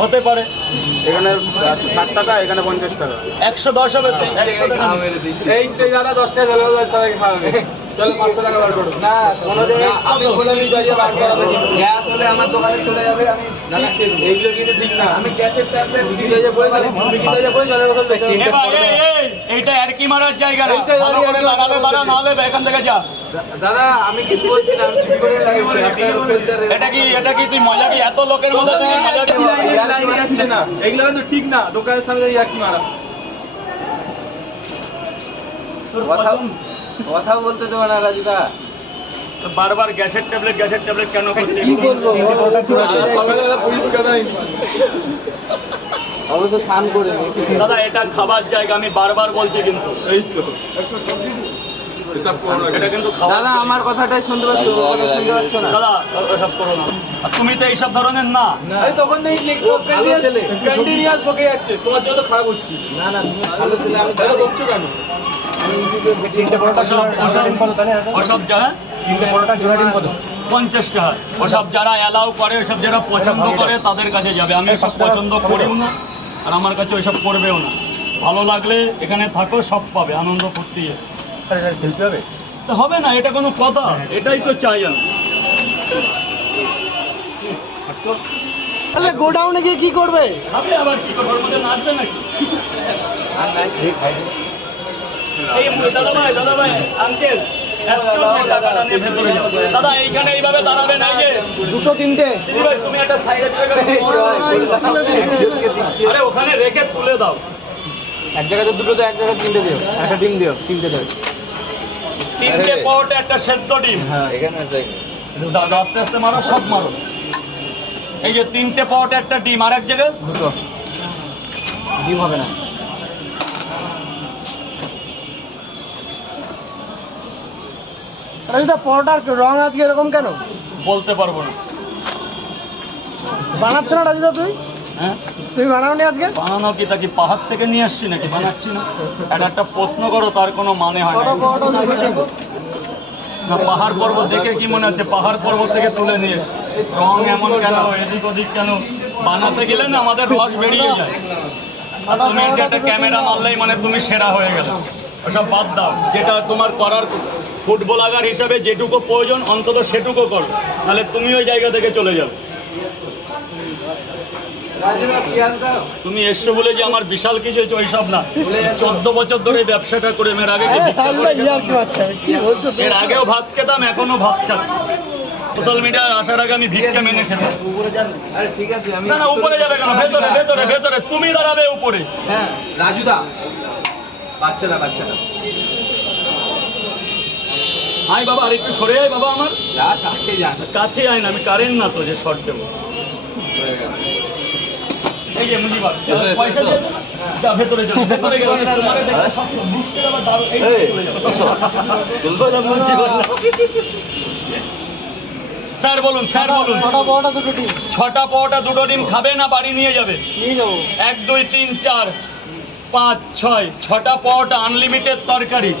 হতে পারে এখানে ষাট টাকা এখানে পঞ্চাশ টাকা। একশো দশ হবে তো একশো টাকা এই তো দাদা দশ টাকা সবাই খাওয়াবে চলো পাঁচশো টাকা বার করো। না আমি বলে দিই বার করাবে গ্যাস হলে আমার দোকানে চলে যাবে আমি এইগুলো কিন্তু ঠিক না। আমি গ্যাসের ট্যাবলেট বিক্রি হয়ে যাব বিক্রি হয়ে যাব জলের বোতল বেশি এবার এই, এই, এইটা আর কি মারার জায়গা না? লাগালে বাড়া নাহলে এখান থেকে যা। দাদা আমি কিন্তু বলছি না আমি চুরি করে লাগিয়েছি এটা কি এটা কি তুই মজা কি? এত লোকের মধ্যে তুই মজা না এগুলো কিন্তু ঠিক না। দোকানের সামনে মারা? কথা কথা বলতে দেবো না রাজুদা। বারবার গ্যাসের ট্যাবলেট গ্যাসের ট্যাবলেট কেন হয়নি অবশ্য স্নান করে দাদা এটা খাবার জায়গা আমি বারবার বলছি কিন্তু। এই তো। দাদা আমার কথাটাই শুনতে পাচ্ছ শুনতে পাচ্ছ না? দাদা করো না। তুমি তো এইসব ধরনের না। আরে তখন নেই কন্টিনিউয়াস বকে যাচ্ছে। তোমার জন্য খারাপ হচ্ছে। না না তুমি ভালো ছেলে আমি বকছো কেন? ওসব যারা পঞ্চাশ টাকা। ওসব যারা অ্যালাউ করে ওসব যারা পছন্দ করে তাদের কাছে যাবে। আমি সব পছন্দ করিও না। আর আমার কাছে ওইসব করবেও না। ভালো লাগলে এখানে থাকো সব পাবে। আনন্দ হবে? না এটা কোনো কথা। এটাই তো চাই আমি। তাহলে গোডাউনে গিয়ে কি করবে? খাবে আবার কি করবে? মধ্যে নাচবে নাকি? এই দাদা ভাই দাদা ভাই আঙ্কেল টাকাটা নিয়ে ভেতরে যাও। দাদা এইখানে এইভাবে দাঁড়াবে না যে। দুটো তিনটে। তুমি একটা সাইডে আরে ওখানে রেখে তুলে দাও। এক জায়গাতে দুটো তো এক জায়গায় তিনটে দিও। একটা ডিম দিও তিনটে দিও তিনটে পরোটা একটা সেদ্ধ ডিম। দাদা আস্তে আস্তে মারো সব মারো। এই যে তিনটে পরোটা একটা ডিম আর এক জায়গায়? দুটো। ডিম হবে না। রাজুদা পরোটার রং আজকে এরকম কেন? বলতে পারব না। বানাচ্ছে না রাজুদা তুই? হ্যাঁ? তুমি বানাওনি আজকে? বানানো কি? তা কি পাহাড় থেকে নিয়ে আসছি নাকি? বানাচ্ছি না। এটা একটা প্রশ্ন করো তার কোনো মানে হয় না। পাহাড় পর্বত দেখে কি মনে হচ্ছে? পাহাড় পর্বত থেকে তুলে নিয়ে এসছি রং এমন কেন? এদিক ওদিক কেন? বানাতে গেলে না আমাদের রস বেরিয়ে যায়। তুমি এসে একটা ক্যামেরা মারলেই মানে তুমি সেরা হয়ে গেলে। ওসব বাদ দাও। যেটা তোমার করার ফুটবলাগার হিসাবে যেটুকু প্রয়োজন অন্তত সেটুকু করো। নাহলে তুমি ওই জায়গা থেকে চলে যাবে। তুমি এসছো বলে যে আমার বিশাল কিছু হয়েছে ওইসব না। চোদ্দ বছর ধরে ব্যবসাটা করে এর আগে? এর আগেও ভাত খেতাম এখনও ভাত খাচ্ছি। সোশ্যাল মিডিয়ার আসার আগে আমি ভিক্ষা মেনে খেতাম। আরে ঠিক আছে আমি না না উপরে যাবে কেন? ভেতরে ভেতরে ভেতরে। তুমি দাঁড়াবে উপরে। হ্যাঁ রাজুদা। বাচ্চাটা বাচ্চাটা। আয় বাবা আর একটু সরে আয় বাবা আমার। কাছে যান কাছে আয় না আমি কারেন্ট না তো যে শর্ট দেবো। এই যে মুজিবাদ পয়সা দিয়েছ না? যা ভেতরে যাও ভেতরে গেলে তোমাকে দেখতে সব বুঝতে আবার দারুণ। এই চলে যাবে। স্যার বলুন স্যার বলুন। ছটা পরোটা দুটো ডিম। খাবে না বাড়ি নিয়ে যাবে? এক দুই তিন চার পাঁচ ছয়। ছটা পরোটা আনলিমিটেড তরকারি।